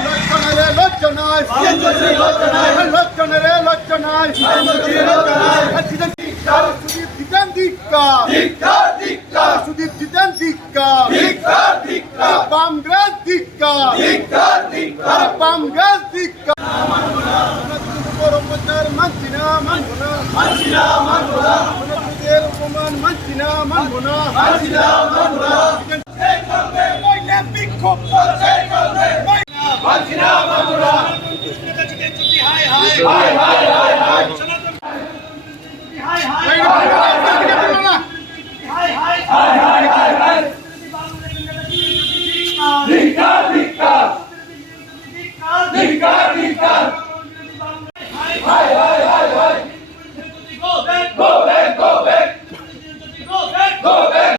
লজ্জনা রে লজ্জনায় লজ্জনা রে লজ্জনায় সুদীপ দিতেন ধিক্কার সুদীপ দিতেন ধিক্কার বামগাছ ধিক্কার বামগাছ ধিক্কার মানছি না মানবো না মানছি না মানবো না অপমান মানছি না মানবো না মানছি না মানবো না নইলে বিক্ষোভ করছে নইলে ধিক্কার ধিক্কার ধিক্কার ধিক্কার হায় হায় হায় হায়